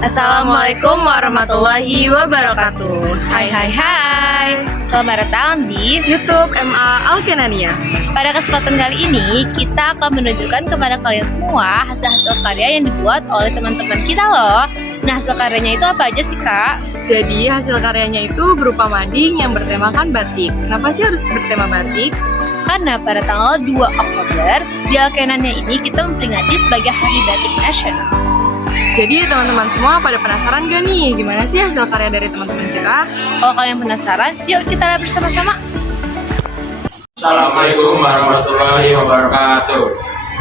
Assalamualaikum warahmatullahi wabarakatuh. Hai. Selamat datang di YouTube MA Alkenania. Pada kesempatan kali ini kita akan menunjukkan kepada kalian semua hasil-hasil karya yang dibuat oleh teman-teman kita loh. Nah, hasil karyanya itu apa aja sih, Kak? Jadi hasil karyanya itu berupa mading yang bertemakan batik. Kenapa sih harus bertema batik? Karena pada tanggal 2 Oktober di Alkenania ini kita memperingati sebagai Hari Batik Nasional. Jadi teman-teman semua pada penasaran gak nih gimana sih hasil karya dari teman-teman kita? Kalau kalian penasaran, yuk kita lihat bersama-sama. Assalamualaikum warahmatullahi wabarakatuh.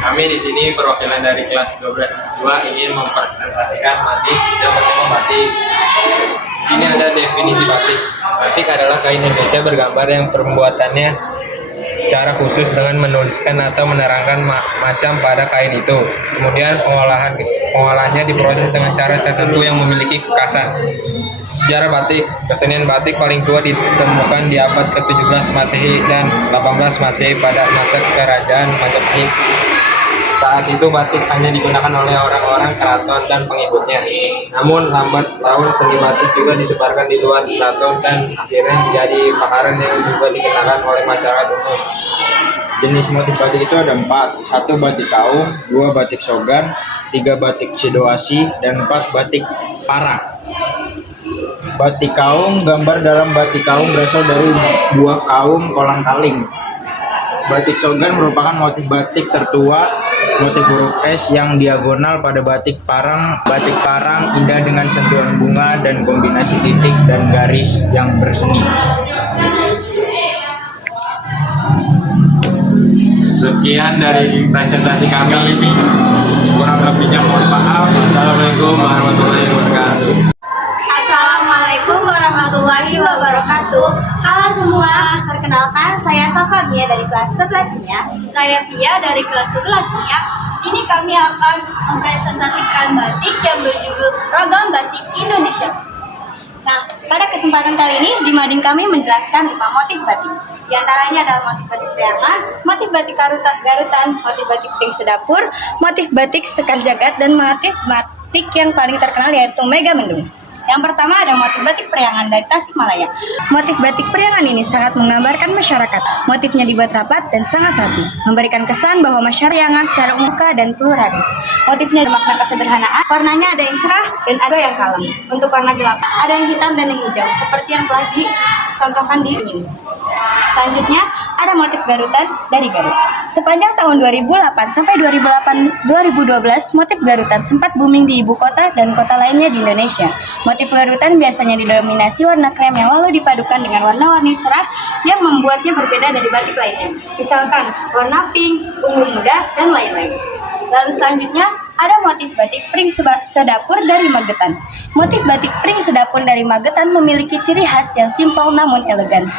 Kami di sini perwakilan dari kelas 12 S2 ingin mempresentasikan batik yang bertema batik. Di sini ada definisi batik. Batik adalah kain Indonesia bergambar yang pembuatannya secara khusus dengan menuliskan atau menerangkan macam pada kain itu. Kemudian pengolahannya diproses dengan cara tertentu yang memiliki kekasan. Sejarah batik. Kesenian batik paling tua ditemukan di abad ke-17 Masehi dan 18 Masehi pada masa kerajaan Majapahit. Saat itu batik hanya digunakan oleh orang-orang keraton dan pengikutnya. Namun lambat laun seni batik juga disebarkan di luar keraton dan akhirnya menjadi pakaran yang juga dikenakan oleh masyarakat umum. Jenis motif batik itu ada 4. 1 batik kaung, 2 batik sogan, 3 batik situasi, dan 4 batik parang. Batik kaung, gambar dalam batik kaung berasal dari buah kaum kolang-kaling. Batik sogan merupakan motif batik tertua, motif huruf S yang diagonal pada batik parang. Batik parang indah dengan sentuhan bunga dan kombinasi titik dan garis yang berseni. Sekian dari presentasi kami ini. Kurang lebihnya mohon maaf. Assalamualaikum warahmatullahi wabarakatuh. Assalamualaikum warahmatullahi wabarakatuh. Halo semua, perkenalkan saya Safamia dari kelas 11 MIA. Saya Via dari kelas 11 MIA. Di sini kami akan mempresentasikan batik yang berjudul Ragam Batik Indonesia. Nah, pada kesempatan kali ini di mading kami menjelaskan 5 motif batik. Di antaranya adalah motif batik priangan, motif batik garutan, motif batik pring sedapur, motif batik sekar jagat, dan motif batik yang paling terkenal yaitu Megamendung. Yang pertama ada motif batik priangan dari Tasikmalaya. Motif batik priangan ini sangat menggambarkan masyarakat. Motifnya dibuat rapat dan sangat rapi, memberikan kesan bahwa masyarakat secara muka dan pluralis. Motifnya bermakna kesederhanaan, warnanya ada yang cerah dan ada yang kalem. Untuk warna gelap, ada yang hitam dan yang hijau, seperti yang telah dicontohkan di ini. Selanjutnya ada motif garutan dari Garut. Sepanjang tahun 2008 sampai 2012, motif garutan sempat booming di ibu kota dan kota lainnya di Indonesia. Motif garutan biasanya didominasi warna krem yang lalu dipadukan dengan warna-warni cerah yang membuatnya berbeda dari batik lainnya. Misalkan warna pink, ungu muda, dan lain-lain. Lalu selanjutnya ada motif batik pring sedapur dari Magetan. Motif batik pring sedapur dari Magetan memiliki ciri khas yang simpel namun elegan.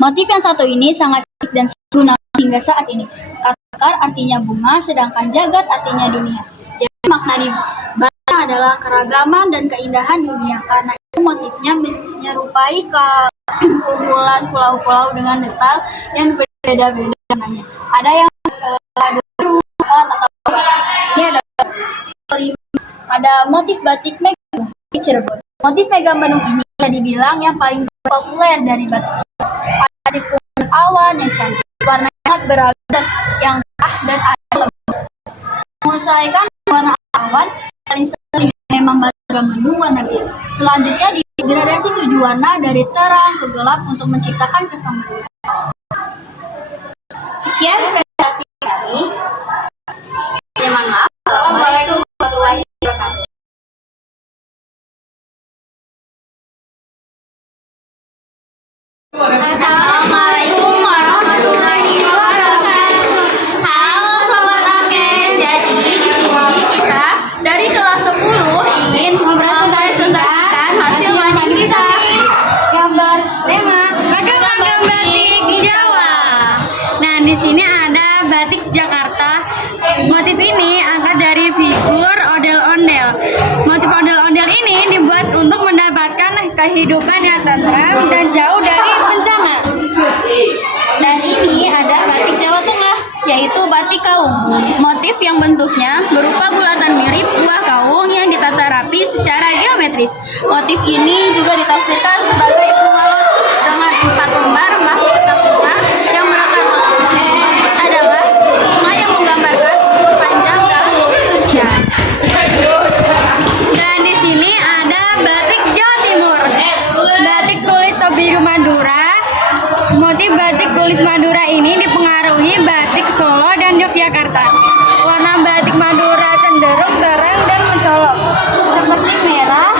Motif yang satu ini sangat unik dan digunakan hingga saat ini. Kakar artinya bunga, sedangkan jagat artinya dunia. Jadi makna di balik adalah keragaman dan keindahan dunia. Karena itu motifnya menyerupai kumpulan pulau-pulau dengan detail yang berbeda-beda warnanya. Ada yang biru, atau ini ada motif batik Megamendung di Cirebon. Motif Megamendung ini bisa dibilang yang paling populer dari batik Cirebon. Motif kuning awan yang cantik, warna sangat beragam yang cerah dan ada lembut. Menyesuaikan warna awan paling sering memang batik Megamendung warna biru. Selanjutnya digradasi 7 warna dari terang ke gelap untuk menciptakan kesempurnaan. Sekian presentasi kami. Mohon maaf. Assalamualaikum warahmatullahi wabarakatuh. Assalamualaikum warahmatullahi wabarakatuh. Halo Sobat Alken. Jadi di sini kita dari kelas 10 ingin mempresentasikan hasil mading kita. Gambar tema ragam batik Jawa. Nah, di sini ada batik Jakarta. Motif ini angkat dari figur ondel-ondel. Motif ondel-ondel ini dibuat untuk mendapatkan kehidupan yang tenteram dan jauh dari bencana. Dan ini ada batik Jawa Tengah, yaitu batik kaung. Motif yang bentuknya berupa bulatan kaung yang ditata rapi secara geometris. Motif ini juga ditafsirkan sebagai bunga lotus dengan 4 lembar makhluk bunga yang merupakan motif adalah bunga yang menggambarkan umur panjang dalam kesucian. Dan di sini ada batik Jawa Timur, batik tulis Tobiru Madura. Motif batik tulis Madura ini dipengaruhi batik Solo dan Yogyakarta. Warna batik Madura cenderung terang dan mencolok, seperti merah,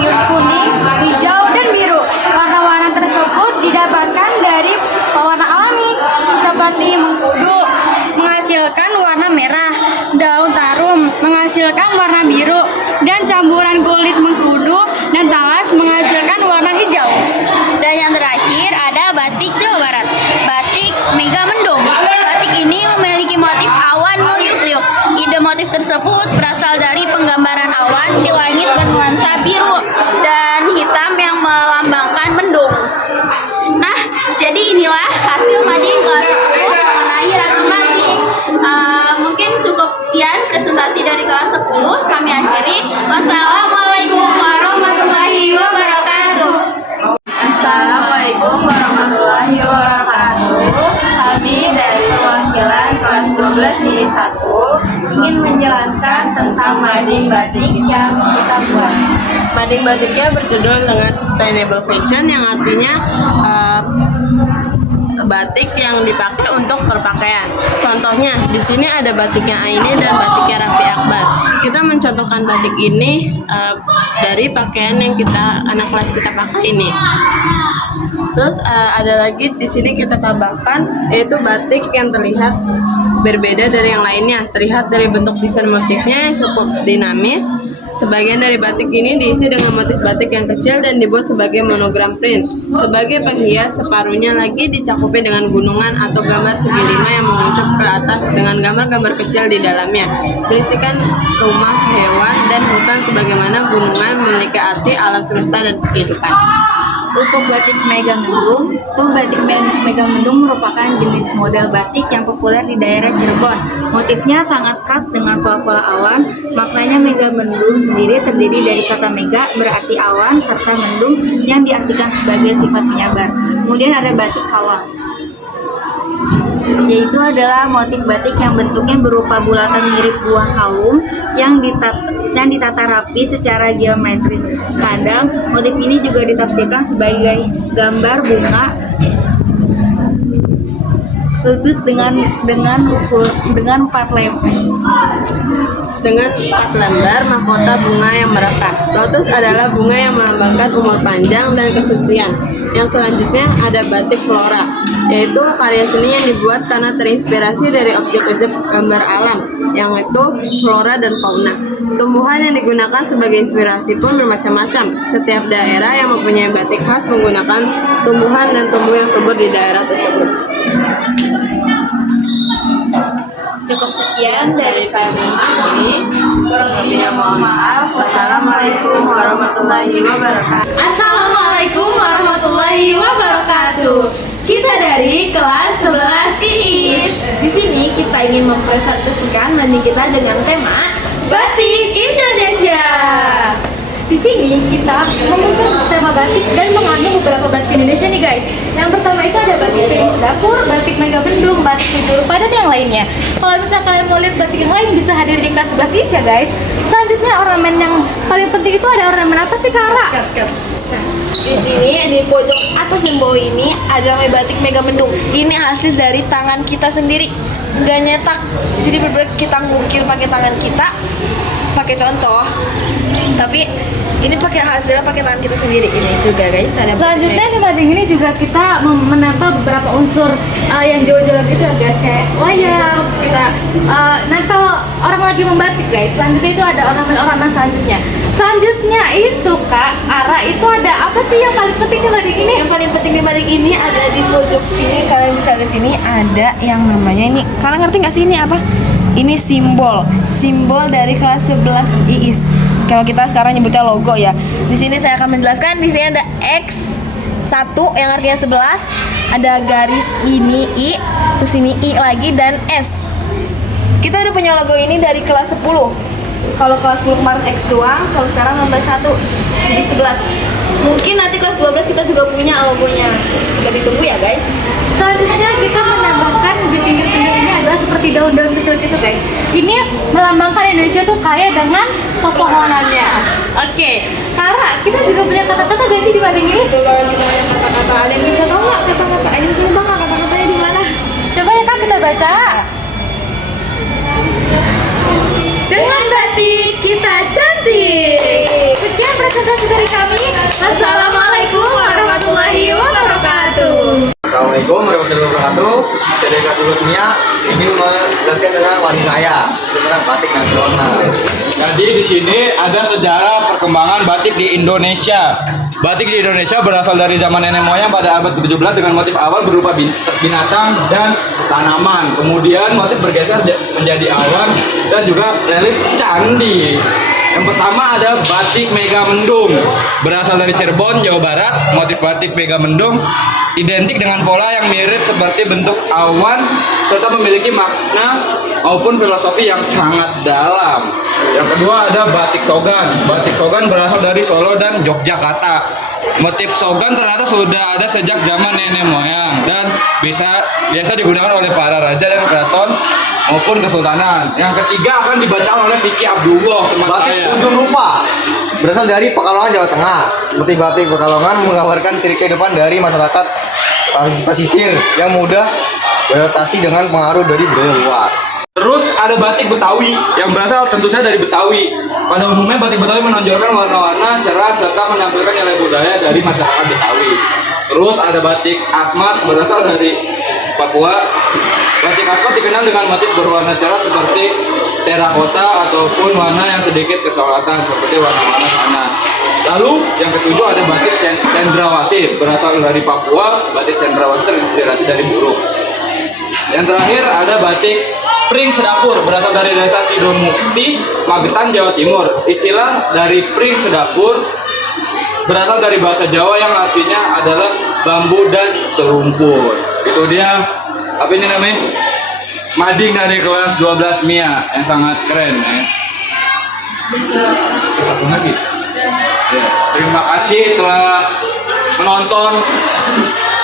kuning, hijau, dan biru. Warna-warna tersebut didapatkan dari pewarna alami, seperti mengkudu menghasilkan warna merah, daun tarum menghasilkan warna biru, dan campuran kulit mengkudu dan talas menghasilkan warna hijau. Dan yang terakhir ada batik Jawa Barat, batik Megamendung. Batik ini memiliki motif awan meliuk-liuk. Ide motif tersebut berasal dari penggambaran awan di langit bernuansa biru dan hitam yang melambangkan mendung. Nah, jadi inilah hasil mading kelas 10 mengenai ragam batik. Mungkin cukup sekian presentasi dari kelas 10. Kami akhiri. Wassalamualaikum warahmatullahi wabarakatuh. Assalamualaikum warahmatullahi wabarakatuh. Kami dari perwakilan kelas 12 ini 1 ingin menjelaskan tentang mading batik yang kita buat. Mading batiknya berjudul dengan Sustainable Fashion, yang artinya batik yang dipakai untuk berpakaian. Contohnya di sini ada batiknya Aini dan batiknya Raffi Akbar. Kita mencontohkan batik ini dari pakaian yang anak kelas kita pakai ini. Terus ada lagi di sini kita tambahkan, yaitu batik yang terlihat berbeda dari yang lainnya. Terlihat dari bentuk desain motifnya yang cukup dinamis. Sebagian dari batik ini diisi dengan motif batik yang kecil dan dibuat sebagai monogram print. Sebagai penghias, separuhnya lagi dicakupi dengan gunungan atau gambar segi 5 yang mengucap ke atas dengan gambar-gambar kecil di dalamnya. Berisikan rumah, hewan, dan hutan sebagaimana gunungan memiliki arti alam semesta dan kehidupan. Untuk batik Megamendung, batik Megamendung merupakan jenis model batik yang populer di daerah Cirebon. Motifnya sangat khas dengan pola-pola awan. Maknanya Megamendung sendiri terdiri dari kata mega berarti awan serta mendung yang diartikan sebagai sifat penyabar. Kemudian ada batik Kalong, yaitu adalah motif batik yang bentuknya berupa bulatan mirip buah kalung yang ditata rapi secara geometris. Kadang motif ini juga ditafsirkan sebagai gambar bunga lotus dengan 4 lembar mahkota bunga yang merekah. Lotus adalah bunga yang melambangkan umur panjang dan kesucian. Yang selanjutnya ada batik Flora, yaitu karya seni yang dibuat karena terinspirasi dari objek-objek gambar alam, yang itu flora dan fauna. Tumbuhan yang digunakan sebagai inspirasi pun bermacam-macam. Setiap daerah yang mempunyai batik khas menggunakan tumbuhan dan tumbuh yang subur di daerah tersebut. Cukup sekian dari kami. Kurang lebihnya mohon maaf. Wassalamualaikum warahmatullahi wabarakatuh. Assalamualaikum warahmatullahi wabarakatuh. Kita dari kelas 11 IIS. Di sini kita ingin mempresentasikan mading kita dengan tema Batik Indonesia. Di sini kita mengusung tema batik dan mengambil beberapa batik Indonesia nih guys. Yang pertama itu ada batik Tenis Dapur, batik Megamendung, batik Hijau Lupa, dan yang lainnya. Kalau misalnya kalian mau lihat batik yang lain bisa hadir di kelas 11 IIS ya guys. Selanjutnya ornamen yang paling penting itu ada ornamen apa sih Kara? Di sini di pojok atas dan bawah ini ada batik Megamendung. Ini hasil dari tangan kita sendiri, nggak nyetak. Jadi benar-benar kita ngukir pakai tangan kita, pakai contoh. Tapi ini pakai hasilnya pakai tangan kita sendiri. Ini juga guys. Ada Selanjutnya di mading ini juga kita menempel beberapa unsur yang jauh-jauh gitu ya guys, kayak wayang. Terus kita nempel orang lagi membatik guys. Selanjutnya itu ada ornamen-ornamen selanjutnya. Selanjutnya itu Kak Ara, itu ada apa sih yang paling penting di mading ini? Yang paling penting di mading ini ada di pojok sini. Kalian bisa lihat sini ada yang namanya ini. Kalian ngerti nggak sih ini apa? Ini simbol dari kelas 11 IIS. Kalau kita sekarang nyebutnya logo ya. Di sini saya akan menjelaskan. Di sini ada X1 yang artinya 11, ada garis ini I, terus ini I lagi dan S. Kita udah punya logo ini dari kelas 10. kalau kelas 10 kemarin X doang, kalau sekarang nambah 1 jadi 11. Mungkin nanti kelas 12 kita juga punya logonya. Coba ditunggu ya guys. Selanjutnya kita menambahkan di pinggir-pinggir ini adalah seperti daun-daun kecil gitu guys. Ini melambangkan Indonesia tuh kaya dengan pepohonannya. Oke, Kara, kita juga punya kata-kata gak sih di bagian ini? Coba kita lihat kata-kata. Ada yang bisa tahu nggak kata-kata? Ada yang bisa nebak nggak kata-katanya di mana? Coba ya Kak kita baca. Dengan batik kita cantik. Sekian presentasi dari kami. Assalamualaikum warahmatullahi wabarakatuh. Assalamualaikum warahmatullahi wabarakatuh. Saya dari kelas 12 Mia ingin menjelaskan tentang wanita saya tentang batik nasional. Jadi di sini ada sejarah perkembangan batik di Indonesia. Batik di Indonesia berasal dari zaman nenek moyang pada abad ke-17 dengan motif awal berupa binatang dan tanaman. Kemudian motif bergeser menjadi awan dan juga relief candi. Yang pertama ada batik Megamendung, berasal dari Cirebon, Jawa Barat. Motif batik Megamendung identik dengan pola yang mirip seperti bentuk awan serta memiliki makna maupun filosofi yang sangat dalam. Yang kedua ada batik Sogan. Batik Sogan berasal dari Solo dan Yogyakarta. Motif Sogan ternyata sudah ada sejak zaman nenek moyang dan biasa digunakan oleh para raja dan keraton maupun kesultanan. Yang ketiga akan dibacakan oleh Vicky Abdullah, teman Batik saya. ujung rupa berasal dari Pekalongan, Jawa Tengah. Motif batik Pekalongan menggambarkan ciri kehidupan dari masyarakat pesisir yang mudah beradaptasi dengan pengaruh dari budaya luar. Terus ada batik Betawi yang berasal tentu saja dari Betawi. Pada umumnya batik Betawi menonjolkan warna-warna cerah serta menampilkan nilai budaya dari masyarakat Betawi. Terus ada batik Asmat berasal dari Papua. Batik Asmat dikenal dengan motif berwarna cerah seperti terakota ataupun warna yang sedikit kecoklatan seperti warna-warna tanah. Lalu yang ketujuh ada batik Cendrawasih berasal dari Papua. Batik Cendrawasih terinspirasi dari burung. Yang terakhir ada batik Pring Sedapur berasal dari desa Sidomukti, Magetan, Jawa Timur. Istilah dari Pring Sedapur berasal dari bahasa Jawa yang artinya adalah bambu dan serumpun. Itu dia apa ini namanya? Mading dari kelas 12 Mia yang sangat keren ya. Satu lagi. Ya, terima kasih telah menonton.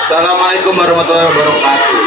Assalamualaikum warahmatullahi wabarakatuh.